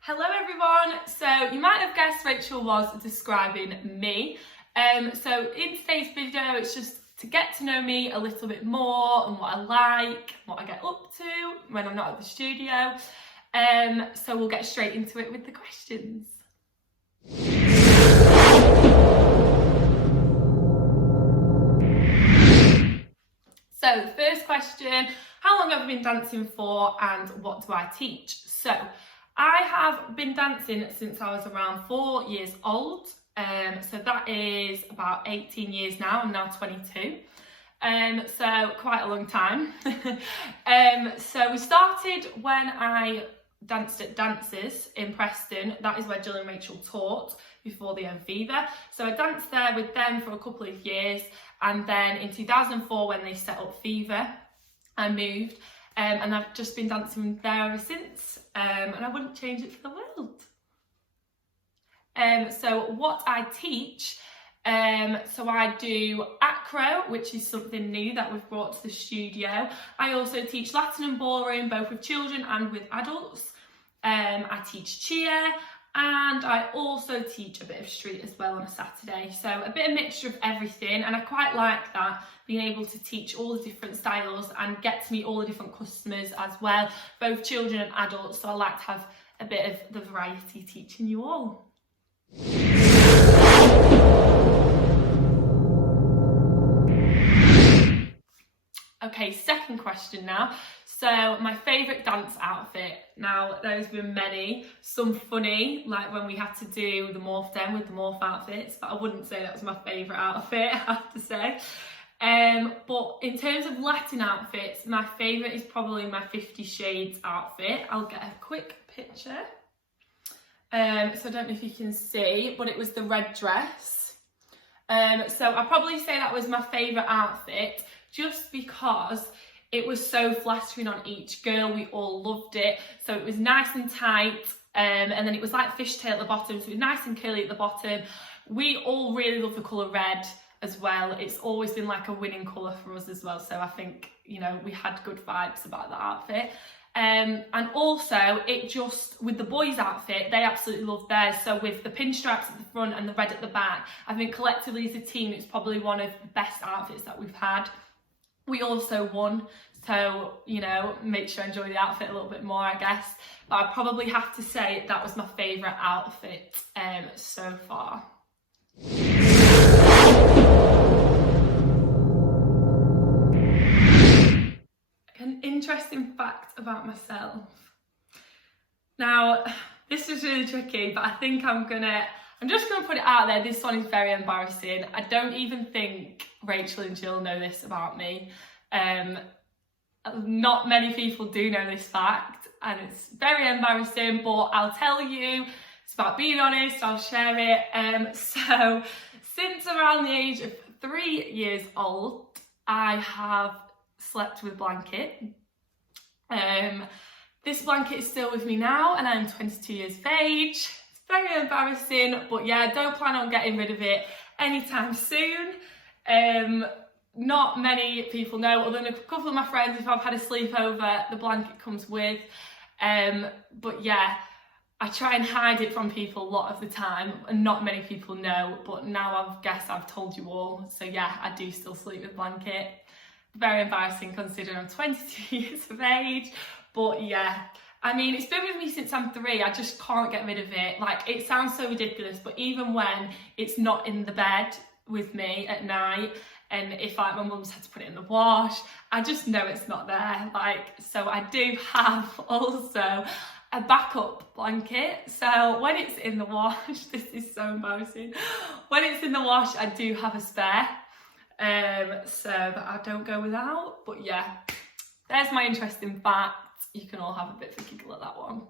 Hello everyone, so you might have guessed Rachel was describing me. So in today's video it's just to get to know me a little bit more and what I like, what I get up to when I'm not at the studio. So we'll get straight into it with the questions. So the first question, how long have I been dancing for and what do I teach? So I have been dancing since I was around 4 years old. So that is about 18 years now. I'm now 22. So quite a long time. So we started when I danced at Dances in Preston. That is where Jill and Rachael taught before the Fever. So I danced there with them for a couple of years. And then in 2004, when they set up Fever, I moved. And I've just been dancing there ever since, and I wouldn't change it for the world. So what I teach, so I do acro, which is something new that we've brought to the studio. I also teach Latin and ballroom, both with children and with adults. I teach cheer, and I also teach a bit of street as well on a Saturday. So a bit of mixture of everything, and I quite like that, being able to teach all the different styles and get to meet all the different customers as well, both children and adults. So I like to have a bit of the variety teaching you all. Okay, second question now. So my favourite dance outfit. Now there's been many, some funny, like when we had to do the morph den with the morph outfits, but I wouldn't say that was my favourite outfit, I have to say. But in terms of Latin outfits, my favourite is probably my 50 Shades outfit. I'll get a quick picture. So I don't know if you can see, but it was the red dress. So I'd probably say that was my favourite outfit, just because it was so flattering on each girl. We all loved it. So it was nice and tight, and then it was like fishtail at the bottom, so it was nice and curly at the bottom. We all really love the colour red as well. It's always been like a winning colour for us as well, so I think, you know, we had good vibes about that outfit. And also it just, with the boys' outfit, they absolutely loved theirs. So with the pinstripes at the front and the red at the back, I think collectively as a team it's probably one of the best outfits that we've had. We also won, so, you know, make sure I enjoy the outfit a little bit more, I guess. But I'd probably have to say that was my favourite outfit so far. An interesting fact about myself. Now, this is really tricky, but I think I'm just gonna put it out there. This one is very embarrassing. I don't even think Rachel and Jill know this about me. Not many people do know this fact, and it's very embarrassing, but I'll tell you. It's about being honest, I'll share it. So since around the age of 3 years old, I have slept with a blanket. This blanket is still with me now, and I'm 22 years of age. It's very embarrassing, but yeah, I don't plan on getting rid of it anytime soon. Not many people know, other than a couple of my friends. If I've had a sleepover, the blanket comes with. But yeah, I try and hide it from people a lot of the time, and not many people know, but now I've told you all. So yeah, I do still sleep with a blanket. Very embarrassing considering I'm 22 years of age, but yeah, I mean, it's been with me since I'm 3. I just can't get rid of it. Like, it sounds so ridiculous, but even when it's not in the bed with me at night, and if like my mum's had to put it in the wash, I just know it's not there. Like, so I do have also a backup blanket. So when it's in the wash, this is so embarrassing. When it's in the wash, I do have a spare. So that I don't go without. But yeah, there's my interesting fact. You can all have a bit of a giggle at that one.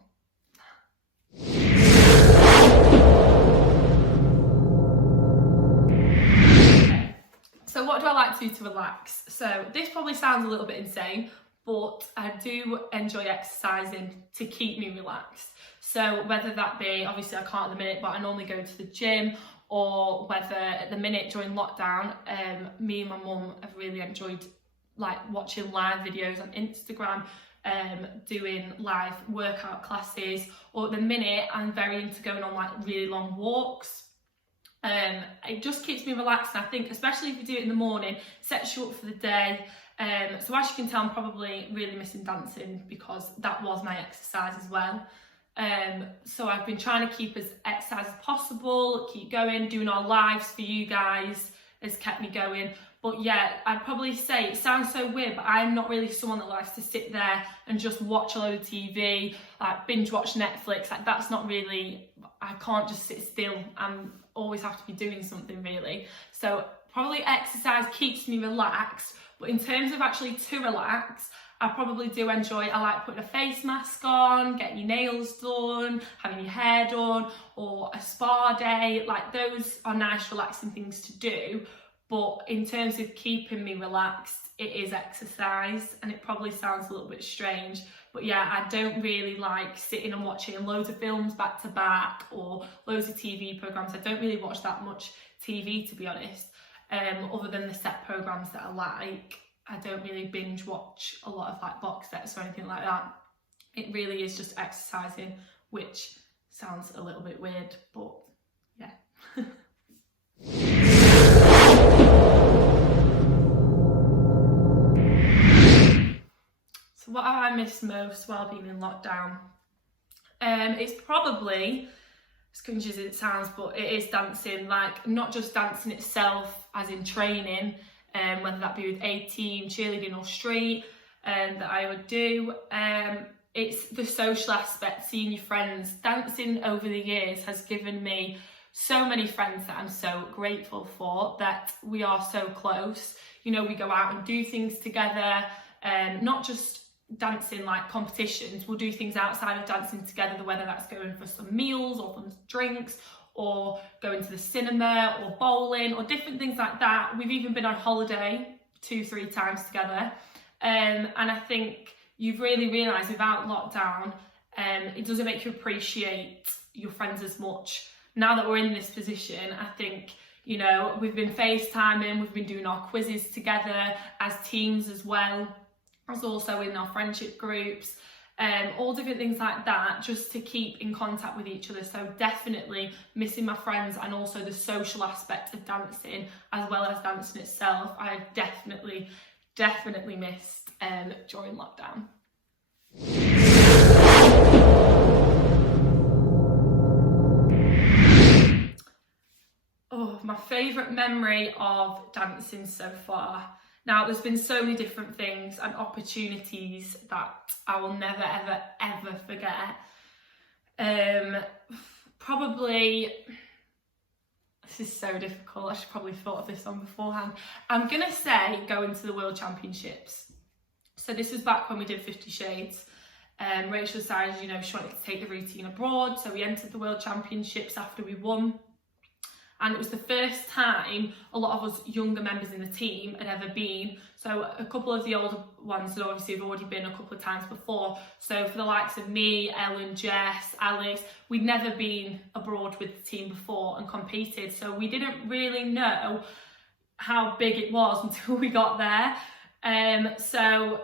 Okay. So what do I like to do to relax? So this probably sounds a little bit insane, but I do enjoy exercising to keep me relaxed. So whether that be, obviously I can't at the minute, but I normally go to the gym, or whether at the minute during lockdown, me and my mum have really enjoyed like watching live videos on Instagram, doing live workout classes, or at the minute I'm very into going on like really long walks. It just keeps me relaxed, and I think especially if you do it in the morning, sets you up for the day. So as you can tell, I'm probably really missing dancing because that was my exercise as well. So I've been trying to keep as exercise as possible, keep going, doing our lives for you guys has kept me going. But yeah, I'd probably say, it sounds so weird, but I'm not really someone that likes to sit there and just watch a load of TV, like binge watch Netflix. Like that's not really, I can't just sit still. I'm always have to be doing something really. So probably exercise keeps me relaxed, but in terms of actually to relax, I probably do enjoy, I like putting a face mask on, getting your nails done, having your hair done, or a spa day. Like those are nice relaxing things to do. But in terms of keeping me relaxed, it is exercise, and it probably sounds a little bit strange, but yeah, I don't really like sitting and watching loads of films back to back or loads of TV programmes. I don't really watch that much TV, to be honest, other than the set programmes that I like. I don't really binge watch a lot of like box sets or anything like that. It really is just exercising, which sounds a little bit weird, but yeah. So what have I missed most while being in lockdown? It's probably, as cringy as it sounds, but it is dancing. Like not just dancing itself as in training, whether that be with A-team, cheerleading or street, that I would do. It's the social aspect, seeing your friends. Dancing over the years has given me so many friends that I'm so grateful for, that we are so close. You know, we go out and do things together, not just dancing like competitions. We'll do things outside of dancing together, whether that's going for some meals or some drinks, or going to the cinema or bowling or different things like that. We've even been on holiday 2-3 times together. And I think you've really realised without lockdown, it doesn't make you appreciate your friends as much. Now that we're in this position, I think, you know, we've been FaceTiming, we've been doing our quizzes together as teams as well, as also in our friendship groups, all different things like that, just to keep in contact with each other. So definitely missing my friends, and also the social aspect of dancing as well as dancing itself, I definitely missed during lockdown. Oh, my favourite memory of dancing so far. Now, there's been so many different things and opportunities that I will never, ever, ever forget. Probably, this is so difficult, I should probably have thought of this on beforehand. I'm going to say going to the World Championships. So this was back when we did 50 Shades. Rachael decided, you know, she wanted to take the routine abroad, so we entered the World Championships after we won. And it was the first time a lot of us younger members in the team had ever been. So a couple of the older ones had obviously have already been a couple of times before. So for the likes of me, Ellen, Jess, Alex, we'd never been abroad with the team before and competed. So we didn't really know how big it was until we got there. So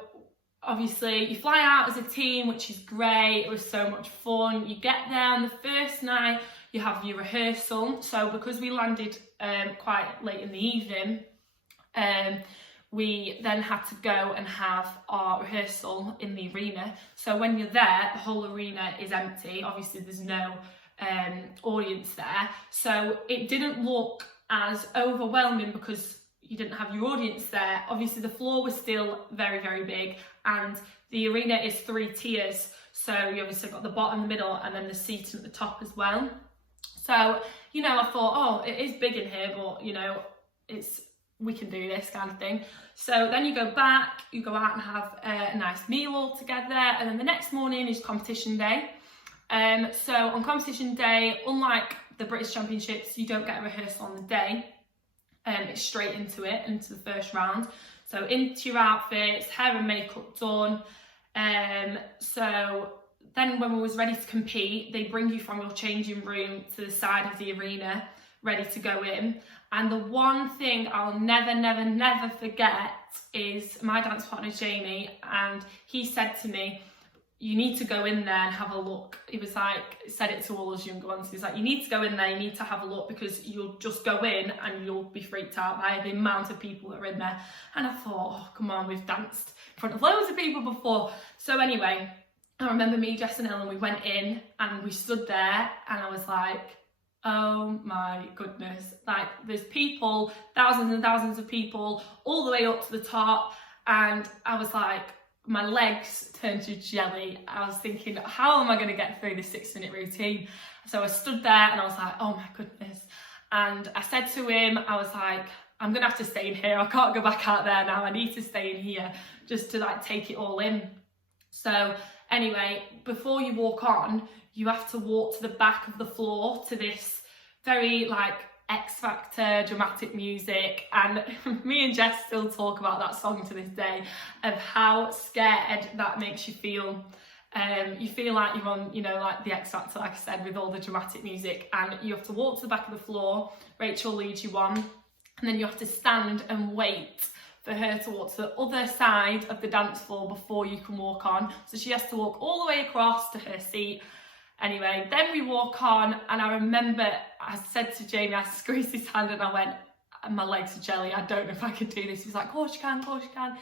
obviously you fly out as a team, which is great. It was so much fun. You get there on the first night, you have your rehearsal. So because we landed quite late in the evening, we then had to go and have our rehearsal in the arena. So when you're there, the whole arena is empty. Obviously there's no audience there. So it didn't look as overwhelming because you didn't have your audience there. Obviously the floor was still very, very big, and the arena is 3 tiers. So you obviously got the bottom, the middle, and then the seating at the top as well. So, you know, I thought, oh, it is big in here, but, you know, we can do this kind of thing. So then you go back, you go out and have a nice meal all together, and then the next morning is competition day. So on competition day, unlike the British Championships, you don't get a rehearsal on the day. It's straight into it, into the first round. So into your outfits, hair and makeup done. So then when we was ready to compete, they bring you from your changing room to the side of the arena, ready to go in. And the one thing I'll never forget is my dance partner Jamie, and he said to me, you need to go in there and have a look. He was like, said it to all us younger ones, he's like, you need to go in there, you need to have a look, because you'll just go in and you'll be freaked out by the amount of people that are in there. And I thought, oh, come on, we've danced in front of loads of people before. So anyway, I remember me, Jess and Ellen, we went in and we stood there and I was like, oh my goodness, like there's people, thousands and thousands of people all the way up to the top, and I was like, my legs turned to jelly. I was thinking, how am I going to get through this 6-minute routine? So I stood there and I was like, oh my goodness. And I said to him, I was like, I'm going to have to stay in here. I can't go back out there now. I need to stay in here just to like take it all in. So anyway, before you walk on, you have to walk to the back of the floor to this very like X Factor dramatic music, and me and Jess still talk about that song to this day, of how scared that makes you feel. You feel like you're on, you know, like the X Factor, like I said, with all the dramatic music, and you have to walk to the back of the floor. Rachael leads you on, and then you have to stand and wait for her to walk to the other side of the dance floor before you can walk on. So she has to walk all the way across to her seat. Anyway, then we walk on, and I remember I said to Jamie, I squeezed his hand and I went, my legs are jelly, I don't know if I can do this. He's like, of course you can, of course you can.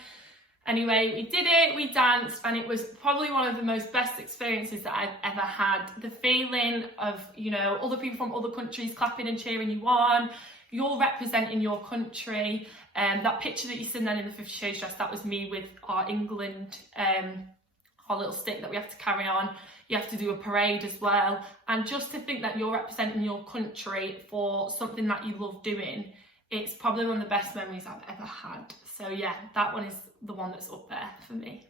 Anyway, we did it, we danced, and it was probably one of the most best experiences that I've ever had. The feeling of, you know, other people from other countries clapping and cheering you on, you're representing your country. That picture that you seen then in the 50 Shades dress, that was me with our England, our little stick that we have to carry on. You have to do a parade as well. And just to think that you're representing your country for something that you love doing, it's probably one of the best memories I've ever had. So yeah, that one is the one that's up there for me.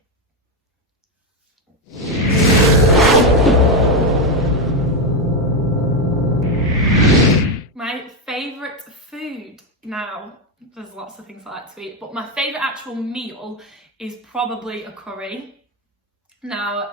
My favourite food. Now, there's lots of things I like to eat, but my favourite actual meal is probably a curry. Now,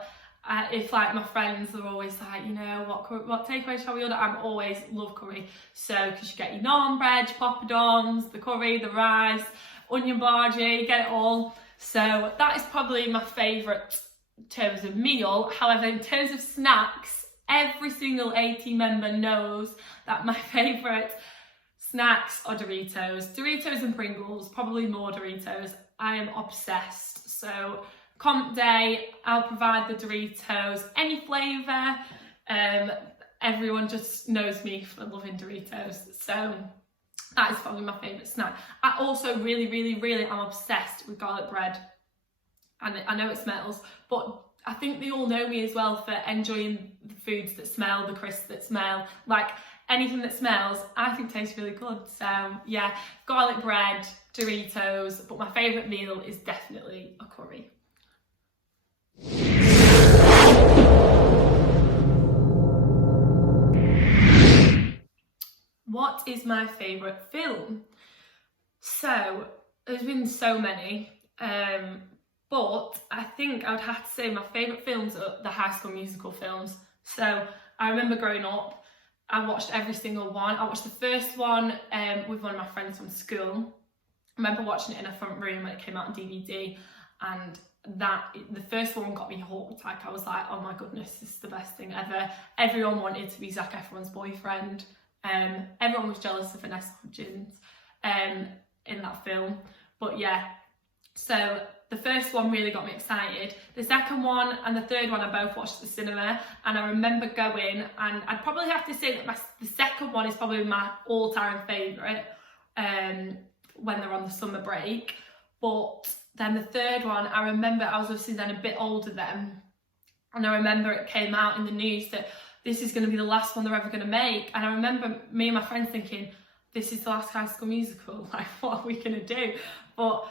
if like my friends are always like, you know, what takeaway shall we order? I'm always love curry. So, because you get your naan bread, poppadoms, the curry, the rice, onion bhaji, you get it all. So that is probably my favourite in terms of meal. However, in terms of snacks, every single AT member knows that my favourite snacks are Doritos. Doritos and Pringles, probably more Doritos. I am obsessed. So comp day, I'll provide the Doritos, any flavour. Everyone just knows me for loving Doritos. So that is probably my favourite snack. I also really am obsessed with garlic bread. And I know it smells, but I think they all know me as well for enjoying the foods that smell, the crisps that smell. Like anything that smells, I think tastes really good. So yeah, garlic bread, Doritos, but my favourite meal is definitely a curry. What is my favourite film? So, there's been so many, but I think I would have to say my favourite films are the High School Musical films. So, I remember growing up, I watched every single one. I watched the first one with one of my friends from school. I remember watching it in a front room when it came out on DVD, and the first one got me hooked. Like, I was like, oh my goodness, this is the best thing ever. Everyone wanted to be Zac Efron's boyfriend. Everyone was jealous of Vanessa Hudgens in that film. But yeah, so the first one really got me excited. The second one and the third one I both watched at the cinema, and I remember going, and I'd probably have to say that the second one is probably my all-time favourite when they're on the summer break. But then the third one, I remember I was obviously then a bit older then, and I remember it came out in the news that this is going to be the last one they're ever going to make. And I remember me and my friends thinking, this is the last High School Musical, like what are we going to do? But,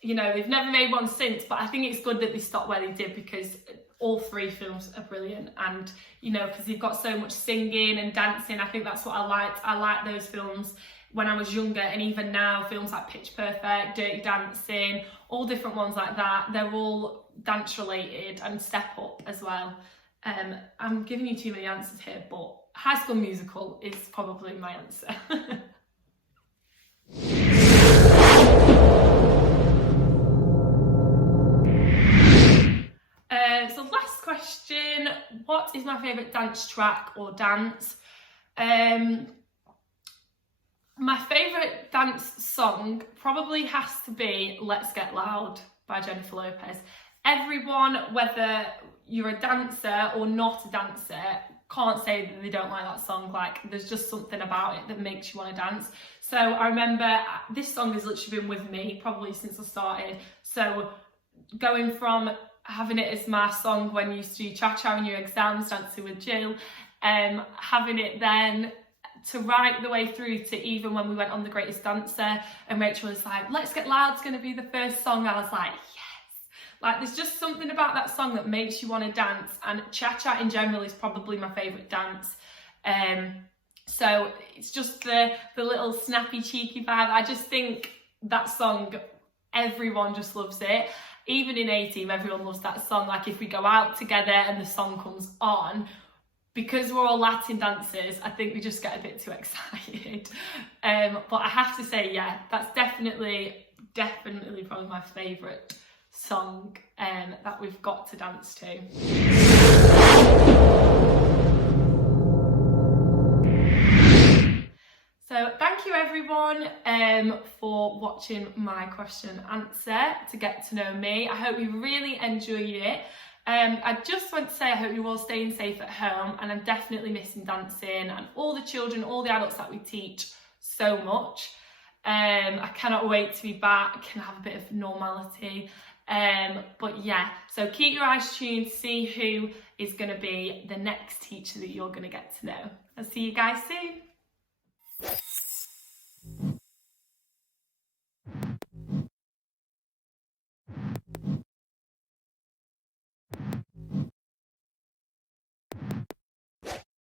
you know, they've never made one since, but I think it's good that they stopped where they did, because all three films are brilliant. And, you know, because they've got so much singing and dancing, I think that's what I liked. I like those films when I was younger, and even now, films like Pitch Perfect, Dirty Dancing, all different ones like that, they're all dance related, and Step Up as well. I'm giving you too many answers here, but High School Musical is probably my answer. So last question, what is my favourite dance track or dance? My favourite dance song probably has to be Let's Get Loud by Jennifer Lopez. Everyone, whether you're a dancer or not a dancer, can't say that they don't like that song. Like, there's just something about it that makes you want to dance. So I remember this song has literally been with me probably since I started. So going from having it as my song when you used to do cha-cha in your exams, Dancing with Jill, having it then to right the way through to even when we went on The Greatest Dancer and Rachael was like, Let's Get Loud's going to be the first song. I was like, yes. Like, there's just something about that song that makes you want to dance, and cha-cha in general is probably my favourite dance. So it's just the little snappy, cheeky vibe. I just think that song, everyone just loves it. Even in A-Team, everyone loves that song. Like, if we go out together and the song comes on, because we're all Latin dancers, I think we just get a bit too excited. But I have to say, yeah, that's definitely probably my favourite song that we've got to dance to. So thank you everyone for watching my question and answer to get to know me. I hope you really enjoyed it. I just want to say I hope you're all staying safe at home, and I'm definitely missing dancing and all the children, all the adults that we teach so much. I cannot wait to be back and have a bit of normality. But yeah, so keep your eyes tuned to see who is going to be the next teacher that you're going to get to know. I'll see you guys soon.